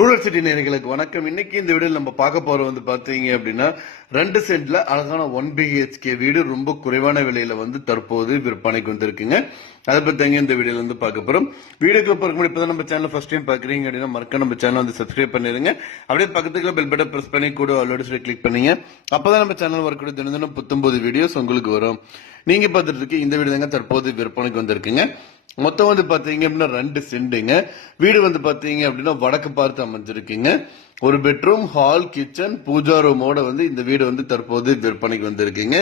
Rural city நேர்களுக்கு வணக்கம். இன்னைக்கு இந்த வீடியோ நம்ம பார்க்க போறது வந்து பாத்தீங்க அப்படின்னா ரெண்டு சென்ட்ல அழகான ஒன் பிஹெச்கே வீடு ரொம்ப குறைவான விலையில வந்து தற்போது விற்பனைக்கு வந்திருக்குங்க. அதை பத்திங்க இந்த வீடியோல வந்து பார்க்க போறோம். வீடியோக்கு பார்க்க முடியும் இப்பதான் நம்ம சேனல் ஃபர்ஸ்ட் டைம் பாக்குறீங்க அப்படின்னா மறக்க நம்ம சேனல் வந்து சப்ஸ்கிரைப் பண்ணிருங்க. அப்படியே பக்கத்துக்குள்ள பெல் பட்டன் பிரஸ் பண்ணி கூட ஆல்ரெடி சொல்லி கிளிக் பண்ணீங்க. அப்பதான் நம்ம சேனல் வரக்கூடிய தினம் தினம் புத்தொன்பது வீடியோஸ் உங்களுக்கு வரும். நீங்க பார்த்துட்டு இருக்க இந்த வீடியோ தாங்க தற்போது விற்பனைக்கு வந்திருக்குங்க. மொத்தம் வந்து பாத்தீங்க அப்படின்னா ரெண்டு செண்டுங்க வீடு வந்து பாத்தீங்க அப்படின்னா வடக்கு பார்த்து அமைஞ்சிருக்குங்க. ஒரு பெட்ரூம் ஹால் கிச்சன் பூஜா ரூமோட வந்து இந்த வீடு வந்து தற்போது விற்பனைக்கு வந்திருக்குங்க.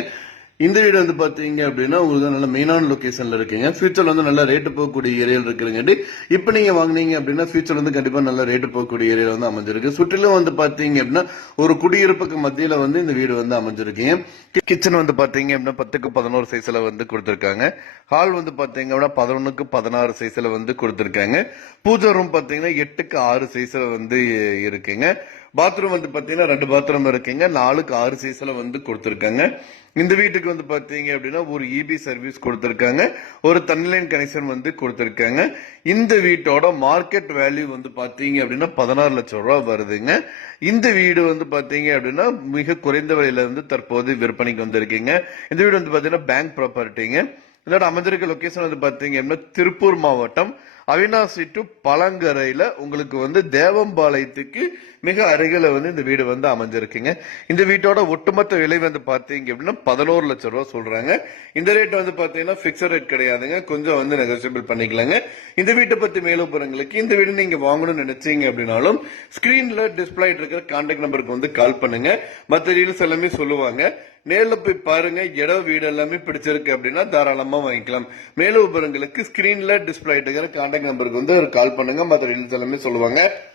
இந்த வீடு வந்து பாத்தீங்க அப்படின்னா உங்களுக்கு நல்ல மெயினான லொகேஷன்ல இருக்கீங்க. ஃபியூச்சர்ல வந்து நல்ல ரேட்டு போகக்கூடிய ஏரியாவில் இருக்குங்காட்டி இப்போ நீங்க வாங்குனீங்க அப்படின்னா ஃபியூச்சர் வந்து கண்டிப்பா நல்ல ரேட்டு போகக்கூடிய ஏரியாவில் வந்து அமைஞ்சிருக்கு. சுற்றிலும் வந்து பாத்தீங்க அப்படின்னா ஒரு குடியிருப்புக்கு மத்தியில வந்து இந்த வீடு வந்து அமைஞ்சிருக்குங்க கிச்சன் வந்து பாத்தீங்க அப்படின்னா பத்துக்கு பதினோரு சைஸ்ல வந்து கொடுத்திருக்காங்க. ஹால் வந்து பாத்தீங்க அப்படின்னா பதினொன்றுக்கு பதினாறு சைஸ்ல வந்து கொடுத்திருக்காங்க. பூஜை ரூம் பாத்தீங்கன்னா எட்டுக்கு ஆறு சைஸ்ல வந்து இருக்குங்க. பாத்ரூம் வந்து பார்த்தீங்கன்னா ரெண்டு பாத்ரூம் இருக்குங்க. நாலுக்கு ஆறு சைஸ்ல வந்து கொடுத்துருக்காங்க. இந்த வீட்டுக்கு வந்து பார்த்தீங்க அப்படின்னா ஒரு இபி சர்வீஸ் கொடுத்துருக்காங்க. ஒரு தண்ணிலைன் கனெக்ஷன் வந்து கொடுத்துருக்காங்க. இந்த வீட்டோட மார்க்கெட் வேல்யூ வந்து பார்த்தீங்க அப்படின்னா பதினாறு லட்சம் ரூபா வருதுங்க. இந்த வீடு வந்து பார்த்தீங்க அப்படின்னா மிக குறைந்த விலையில தற்போது விற்பனைக்கு வந்திருக்கீங்க. இந்த வீடு வந்து பார்த்தீங்கன்னா பேங்க் ப்ராப்பர்ட்டிங்க இதோட அமைஞ்சிருக்க லொக்கேஷன் வந்து பார்த்தீங்க அப்படின்னா திருப்பூர் மாவட்டம் அவினாசி டு பழங்கரையில் உங்களுக்கு வந்து தேவம்பாளையத்துக்கு மிக அருகில் வந்து இந்த வீடு வந்து அமைஞ்சிருக்குங்க. இந்த வீட்டோட ஒட்டுமொத்த விலை வந்து பார்த்தீங்க அப்படின்னா பதினோரு லட்சம் ரூபா சொல்கிறாங்க இந்த ரேட் வந்து பார்த்தீங்கன்னா ஃபிக்ஸட் ரேட் கிடையாதுங்க. கொஞ்சம் வந்து நெகோசியபிள் பண்ணிக்கலாங்க. இந்த வீட்டை பற்றி மேலும் போகிறவங்களுக்கு இந்த வீடு நீங்கள் வாங்கணும்னு நினைச்சீங்க அப்படின்னாலும் ஸ்க்ரீனில் டிஸ்பிளே இருக்கிற கான்டாக்ட் நம்பருக்கு வந்து கால் பண்ணுங்க. மற்ற டீல்ஸ் எல்லாமே சொல்லுவாங்க. நேரில் போய் பாருங்க. இடம் வீடு எல்லாமே பிடிச்சிருக்கு அப்படின்னா தாராளமாக வாங்கிக்கலாம். மேலும் விவரங்களுக்கு ஸ்க்ரீனில் டிஸ்பிளே இருக்கிற கான்டாக்ட் நம்பருக்கு வந்து கால் பண்ணுங்க. மற்ற டீட்டெயில்ஸ் எல்லாமே சொல்லுவாங்க.